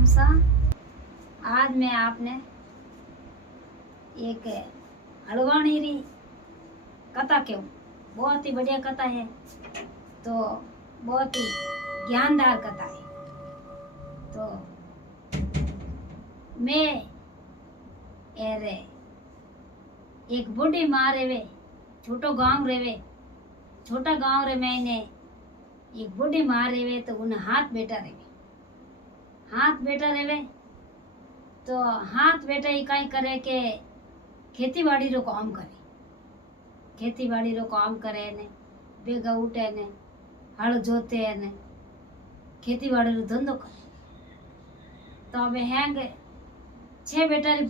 राम सा। आज मैं आपने एक हलवाणी री कथा कहूँ। बहुत ही बढ़िया कथा है, तो बहुत ही ज्ञानदार कथा है। तो मैं एरे एक बूढ़ी माँ रेवे, छोटो गांव रेवे। छोटा गांव रे मैंने एक बूढ़ी माँ रेवे, तो उन्हें हाथ बेटा रेवे। तो हाथ बेटा ही कई करे के खेती बाड़ी रो काम करे ने बेगा उठे ने हल जोते ने खेती बाड़ी रो धंधो करे। तो अबे हैंग 6 बेटा री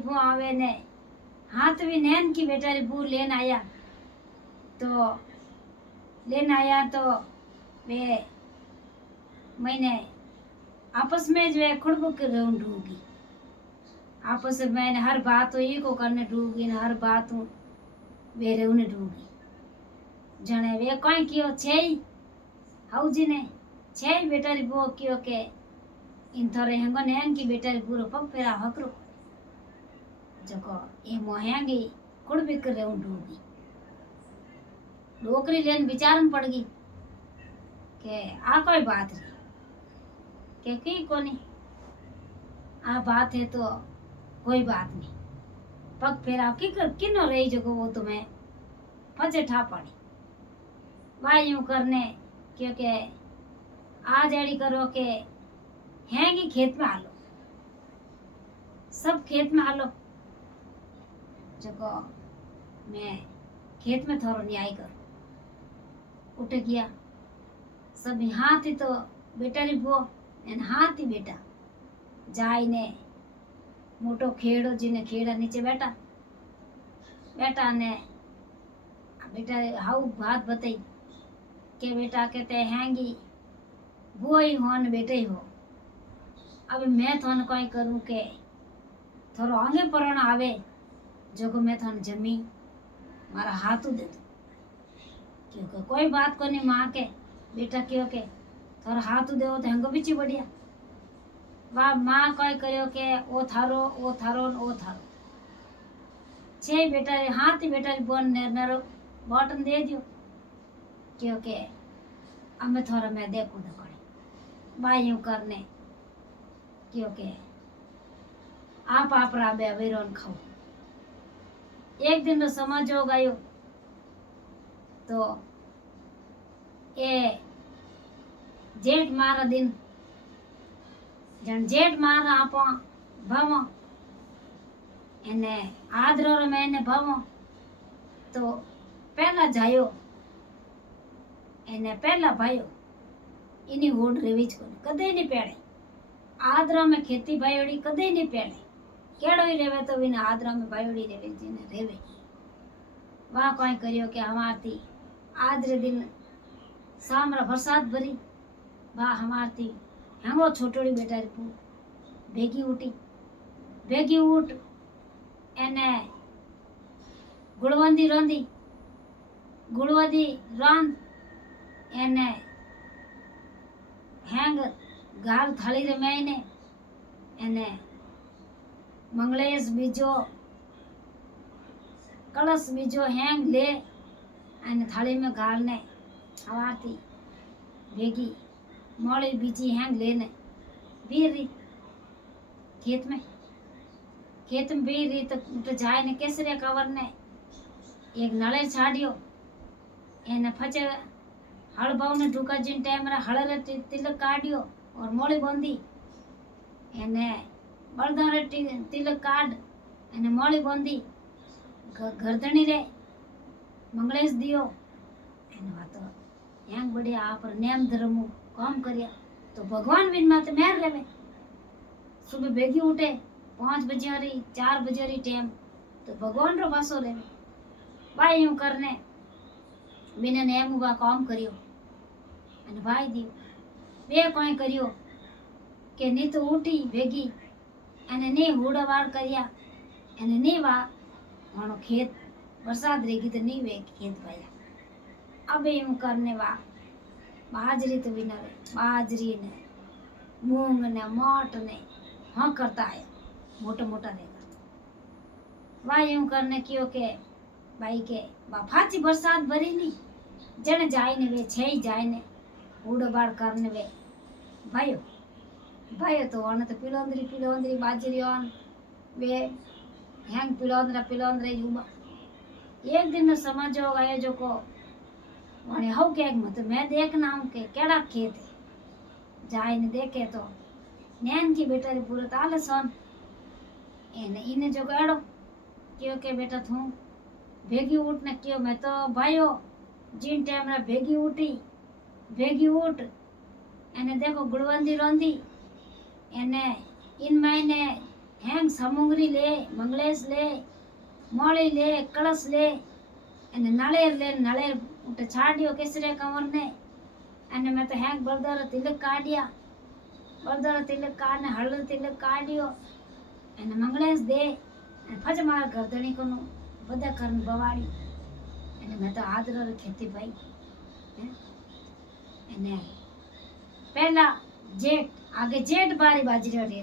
बुआ आवे ने हाथ भी नैन की बेटा री बू लेन आया। तो वे मैंने आपस में जो है खुड़बुक ढूंढूंगी। आपस में मैंने हर बात तो ये को करने ढूंढगी ना, हर बात वेरे उन्हें ढूंढगी। जने वे कोई कियो छे हाउ जी ने 6 बेटा री बो कियो के इन थोरे हंगो नैन की बेटा री पूरो पग फेरा हकरो जको ए मोहेंगी खुड़बुक ढूंढगी। नौकरी लेन विचारन पड़ गई के आ कोई बात नहीं के की कोनी आ बात है तो कोई बात नहीं। पग फेरा की किनो रही जगो वो तुम्हें फजे ठा पड़ी वाई यूं करने क्योंकि आज एड़ी करो के हैंगी खेत में आलो, सब खेत में आलो जगो मैं खेत में थोड़ा न्याय करूं। उठ गया सब हाथ ही तो बेटा री बो एन हाथ ही बेटा जाई ने मोटो खेड़ो जिने खेड़ा नीचे बैठा ने बेटा हाउ बात बताई के बेटा कहते हैंगी वो ही हो न बेटे ही हो। अब मैं थोन कोई करूं के थोड़ा आगे परण आवे जो को मैं थोन जमी मारा हाथू दे दू क्योंकि कोई बात को नहीं माँ के बेटा क्यों के थोड़ा हाथू देवो तो हंगो बिची बढ़िया। वाह माँ कोई करियो के ओ थारो 6 बेटा हाथ ही बेटा बोन नरो बॉटन दे दियो क्योंकि अब थोड़ा मैं देखूं तो कड़ी बाइयों करने क्योंकि आप राबे अवेरोन खाओ। एक दिन तो समझ हो गयो तो ए जेठ मारा दिन जन जेठ मारा आप भवो एने आदरो रो मैंने भवो तो पहला जायो एने पहला भायो इनी होड़ रेवीज को कदे नहीं पेड़े। आदरा में खेती भायोड़ी कदे नहीं पेड़े केड़ो ही रेवे तो बिना आदरा में भायोड़ी रेवे जिने रेवे। वाह कोई करियो के हमारती आदरे दिन सामरा बरसात भरी वाह हमारती हंगो छोटोड़ी बेटा री पू भेगी उठ एने गुड़वंदी रांद एने हैंग गाल थाली रे मैंने एने मंगलेश बीजो कलश बीजो हैंग ले एने थाली में गाल ने हवाती भेगी मोड़ी बीजी हैंग लेने बीर रही खेत में बीर रही तो जाए ने केसरे कवर ने एक नले छाड़ियो एने फचे हल बाव ने ढूका जिन टाइम रे हल रे तिलक काटियो और मोड़ी बंदी एने बलदा रे तिलक काट एने मोड़ी बंदी गर्दनी रे मंगलेश दियो एने वातो यांग बढ़िया आप नेम धर्म काम करिया तो भगवान बिन माते मेहर रेवे। सुबह बेगी उठे 5 बजे री 4 बजे री टाइम तो भगवान रो पासो रेवे। भाई यूं करने बिना नेम बा काम करियो अने भाई दियो बे कोई करियो के नी तो उठी भेगी अने नी हुड़वाड़ करिया अने नी वा मानो खेत बरसात रेगी तो नी वे खेत भाया। अब यूं करने वा बाजरी तो बिना रे बाजरी ने मूंग ने मोट ने हाँ करता आया मोटा मोटा रहेगा। वाह यूं करने क्यों के भाई के फाची बरसात भरी नहीं जने जाए ने वे छे जाए ने उड़ बाड़ करने वे भाइयों भाइयों तो आने तो पिलोंदरी बाजरी आन वे हैंग पिलोंदरे युवा एक दिन न समझो आयो जो को वने हो के मत मैं देखना हूं के केड़ा खेत है जाए ने देखे तो नैन की बेटा रे पूरा ताल सोन एने इने जो गाड़ो क्यों के बेटा थू भेगी उठ ने क्यों मैं तो भाइयों जिन टाइम रे भेगी उठ एने देखो गुड़वंदी रोंदी एने इन महीने हैंग समुंगरी ले मंगलेश ले मोड़ी ले कलश ले एने नळेर उठे छाड़ियो केसरे कंवर ने एने मैं तो हैंग बरदर तिलक काढ़ने हळद तिलक काढ़ियो एने मंगलेश दे एने फज मार गर्दनी कोनु बदा करन बवाड़ी एने मैं तो आदर खेती भाई एने पहला जेठ आगे जेठ बारी बाजरी रेती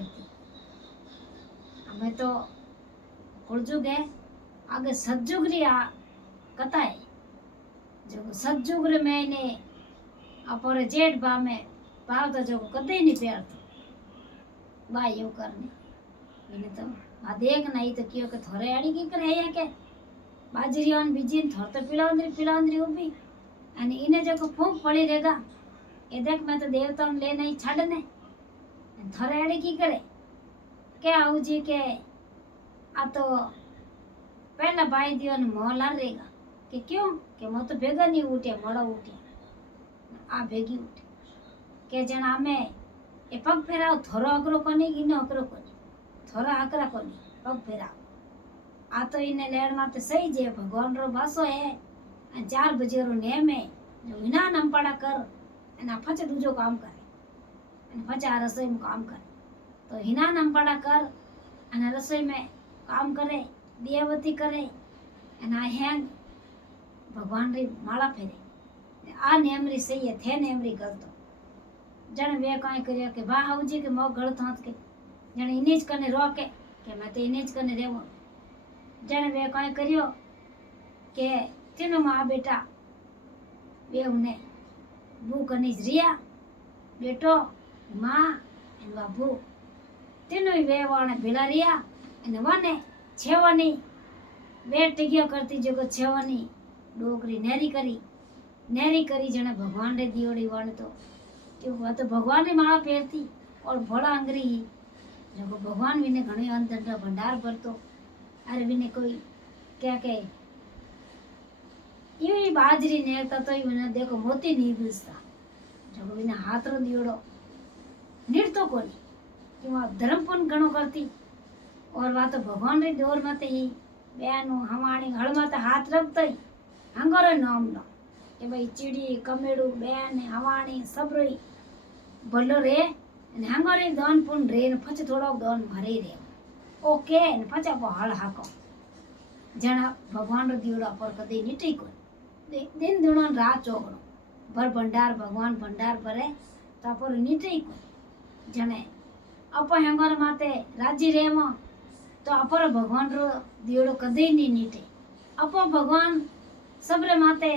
हमें तो कुलजुग है आगे सतजुगरी आ कथा है जो सतजुगर में ने अपरे जेठ बा में पाव तो जो कदे नहीं प्यारतो बा यू करने मैंने तो आ देख नहीं तो क्यों के थोड़े आड़ी की करे है के बाजरी ऑन बीजी थोड़ तो पिलांदरी उभी અને એને જો ફૂંક પડી રેગા એ દેખ मैं तो देवता ले नहीं छड़ने थोड़े की करे के आऊ जी के आ तो पहला भाई दियो ने मोहला रहेगा कि क्यों के मैं तो भेगा नहीं उठे मोड़ा उठे आ भेगी उठे के जना में ए पग फेराव थोरो अकरो कोनी इनो अकरो कोनी थोरा अकरा कोनी पग फेराव आ तो इने लेड़ माते सही जे भगवान रो भाषो है 4 बजे रो नेम है जो विना नंपाड़ा कर एना फच दूजो काम करे एना फच आ रसोई में काम करे तो हिना नंपाड़ा कर एना रसोई में काम करे दियावती करे एना हैंग भगवान री माला फेरे आ नेमरी सही है थे नेमरी गलतो जण वे काई करियो के बा हाउजी के मो गलत हाथ के जण इनेज कने रोके के मैं तो इनेज कने रेवो जण वे काई करियो के तीनों माँ बेटा वे उन्हें बू कनीज रिया बेटो माँ एन बाबू तीनों वे वाने भेला रिया एन वाने छेवानी वे टिकियो करती जो छेवानी डोकरी नेरी करी जने भगवान रे दियोड़ी वाने तो क्यों वो तो भगवान री माला फेरती और भोला अंगरी ही जो भगवान विने घणे अंदर भंडार भरतो अरे विने कोई क्या कहे यूं ही बाजरी नेरता तो यूं देखो मोती नहीं बुझता जो बिना हाथ रो दियोड़ो निर्तो कोनी क्यों धर्मपन घणो करती और वा तो भगवान रे डोर मते ही बेनु हमाणी हळ मते हाथ रखतई हंगोरे नाम नो के भाई चिड़ी कमेड़ू बेन हवाणी सब रोई भलो रे ने हंगोरे दान पुन रे ने फच थोड़ो दान भरे रे ओके ने फचा पो हळ हाको जना भगवान रो दियोड़ा पर कदे नीटी को दिन दुणो रात चोगणो भर भंडार भगवान भंडार भरे तापर नीटे को जने अप हेंगर माते राजी रेमो तो अपर भगवान रो दियोड़ो कदे नहीं नीटे अप भगवान सबरे माते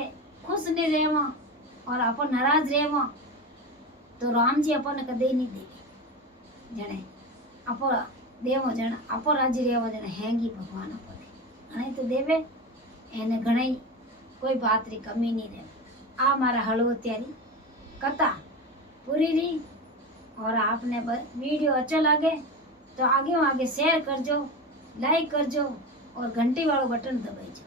खुश नहीं रेमो और अप नाराज रेमो तो राम जी अपन कदे नहीं देवे जने अप देवो जने अप राजी रेवो जने हेंगी भगवान अपन घणे तो देवे एने घणे कोई बात री कमी नहीं रहे आ मारा हलवत्यारी कथा पूरी रही और आपने वीडियो अच्छा लगे तो आगे शेयर करजो लाइक करजो और घंटी वालों बटन दबाइजो।